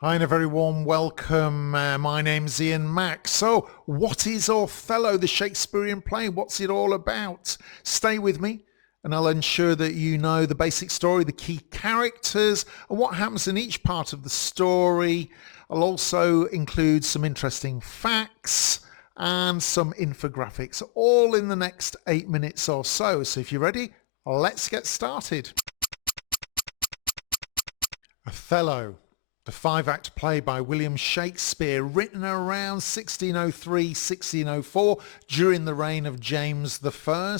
Hi and a very warm welcome. My name's Ian Mack. So what is Othello, the Shakespearean play? What's it all about? Stay with me and I'll ensure that you know the basic story, the key characters, and what happens in each part of the story. I'll also include some interesting facts and some infographics, all in the next 8 minutes or so. So if you're ready, let's get started. Othello, the five-act play by William Shakespeare, written around 1603-1604 during the reign of James I.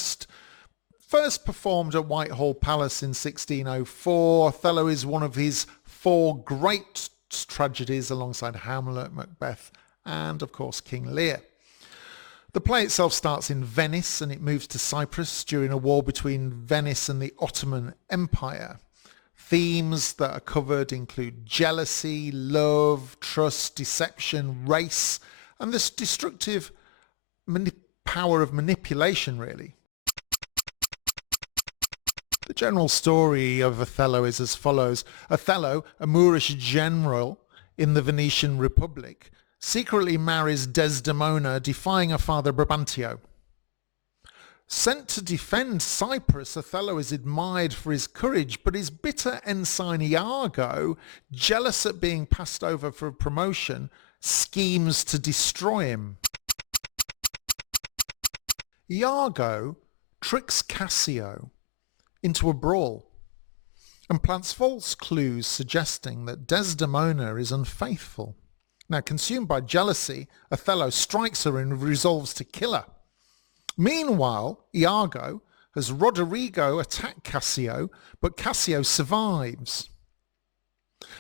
First performed at Whitehall Palace in 1604, Othello is one of his four great tragedies alongside Hamlet, Macbeth, and of course King Lear. The play itself starts in Venice and it moves to Cyprus during a war between Venice and the Ottoman Empire. Themes that are covered include jealousy, love, trust, deception, race, and this destructive power of manipulation, really. The general story of Othello is as follows. Othello, a Moorish general in the Venetian Republic, secretly marries Desdemona, defying her father Brabantio. Sent to defend Cyprus, Othello is admired for his courage, but his bitter ensign Iago, jealous at being passed over for a promotion, schemes to destroy him. Iago tricks Cassio into a brawl and plants false clues suggesting that Desdemona is unfaithful. Now, consumed by jealousy, Othello strikes her and resolves to kill her. Meanwhile, Iago has Roderigo attack Cassio, but Cassio survives.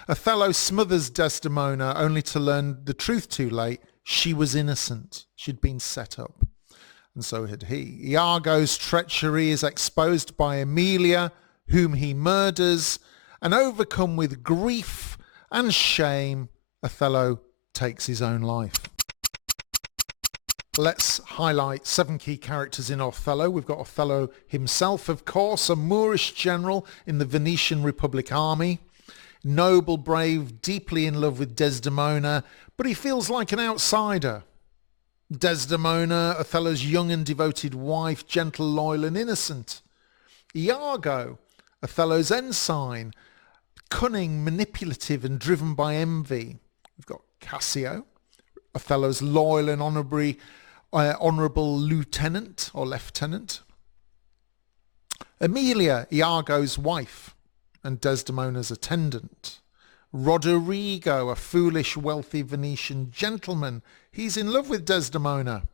Othello smothers Desdemona only to learn the truth too late. She was innocent. She'd been set up. And so had he. Iago's treachery is exposed by Emilia, whom he murders, and overcome with grief and shame, Othello takes his own life. Let's highlight 7 key characters in Othello. We've got Othello himself, of course, a Moorish general in the Venetian Republic army. Noble, brave, deeply in love with Desdemona, but he feels like an outsider. Desdemona, Othello's young and devoted wife, gentle, loyal and innocent. Iago, Othello's ensign, cunning, manipulative and driven by envy. We've got Cassio, Othello's loyal and honourable lieutenant or lieutenant. Emilia, Iago's wife and Desdemona's attendant. Roderigo, a foolish, wealthy Venetian gentleman. He's in love with Desdemona.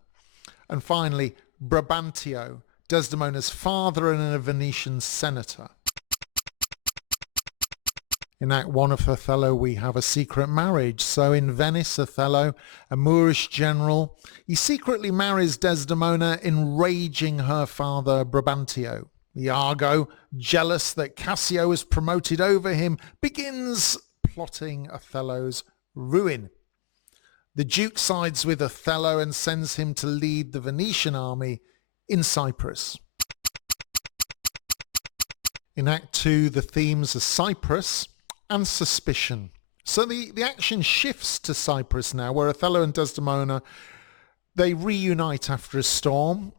And finally, Brabantio, Desdemona's father and a Venetian senator. In Act 1 of Othello, we have a secret marriage. So in Venice, Othello, a Moorish general, he secretly marries Desdemona, enraging her father, Brabantio. Iago, jealous that Cassio is promoted over him, begins plotting Othello's ruin. The Duke sides with Othello and sends him to lead the Venetian army in Cyprus. In Act 2, the themes are Cyprus and suspicion. So the action shifts to Cyprus now, where Othello and Desdemona, they reunite after a storm.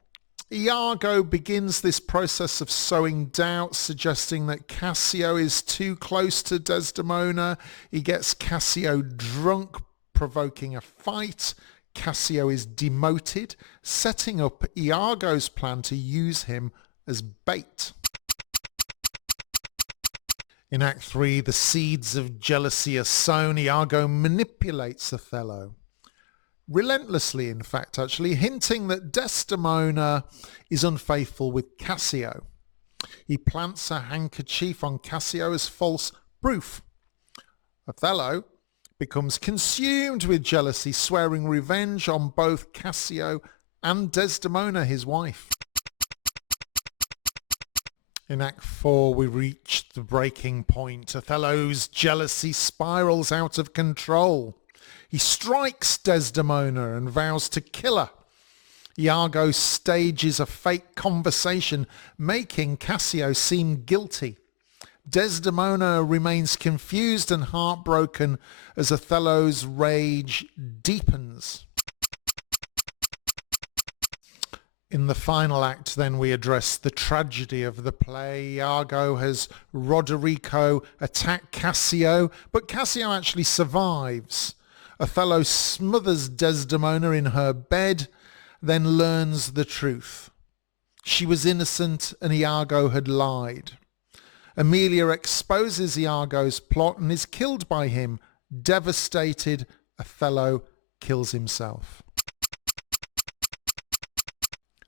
Iago begins this process of sowing doubt, suggesting that Cassio is too close to Desdemona. He gets Cassio drunk, provoking a fight. Cassio is demoted, setting up Iago's plan to use him as bait. In Act 3, the seeds of jealousy are sown. Iago manipulates Othello. Relentlessly, in fact, actually, hinting that Desdemona is unfaithful with Cassio. He plants a handkerchief on Cassio as false proof. Othello becomes consumed with jealousy, swearing revenge on both Cassio and Desdemona, his wife. In Act 4, we reach the breaking point. Othello's jealousy spirals out of control. He strikes Desdemona and vows to kill her. Iago stages a fake conversation, making Cassio seem guilty. Desdemona remains confused and heartbroken as Othello's rage deepens. In the final act, then, we address the tragedy of the play. Iago has Roderico attack Cassio, but Cassio actually survives. Othello smothers Desdemona in her bed, then learns the truth. She was innocent and Iago had lied. Emilia exposes Iago's plot and is killed by him. Devastated, Othello kills himself.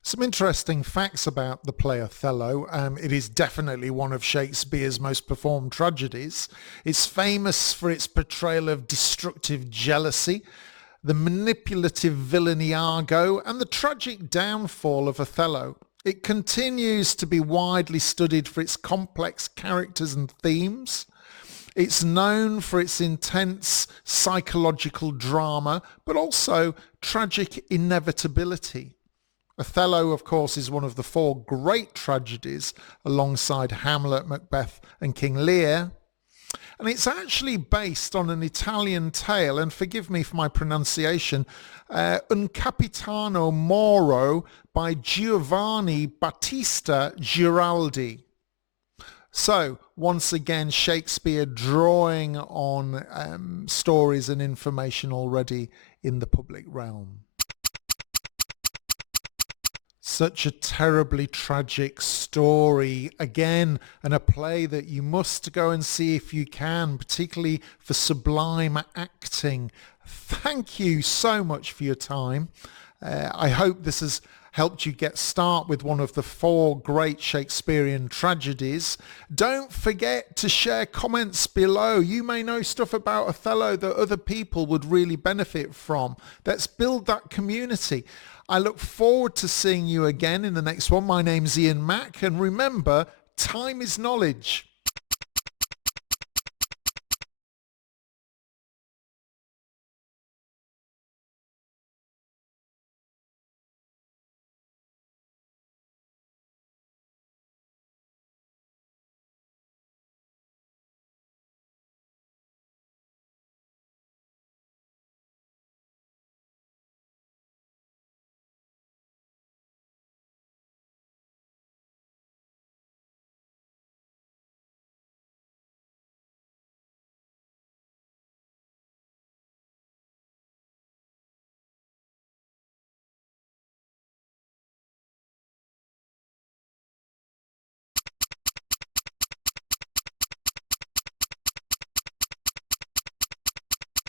Some interesting facts about the play Othello. It is definitely one of Shakespeare's most performed tragedies. It's famous for its portrayal of destructive jealousy, the manipulative villain Iago, and the tragic downfall of Othello. It continues to be widely studied for its complex characters and themes. It's known for its intense psychological drama, but also tragic inevitability. Othello, of course, is one of the four great tragedies alongside Hamlet, Macbeth and King Lear. And it's actually based on an Italian tale, and forgive me for my pronunciation, Un Capitano Moro by Giovanni Battista Giraldi. So, once again, Shakespeare drawing on stories and information already in the public realm. Such a terribly tragic story, again, and a play that you must go and see if you can, particularly for sublime acting. Thank you so much for your time. I hope this has helped you get started with one of the four great Shakespearean tragedies. Don't forget to share comments below. You may know stuff about Othello that other people would really benefit from. Let's build that community. I look forward to seeing you again in the next one. My name's Ian Mack, and remember, time is knowledge.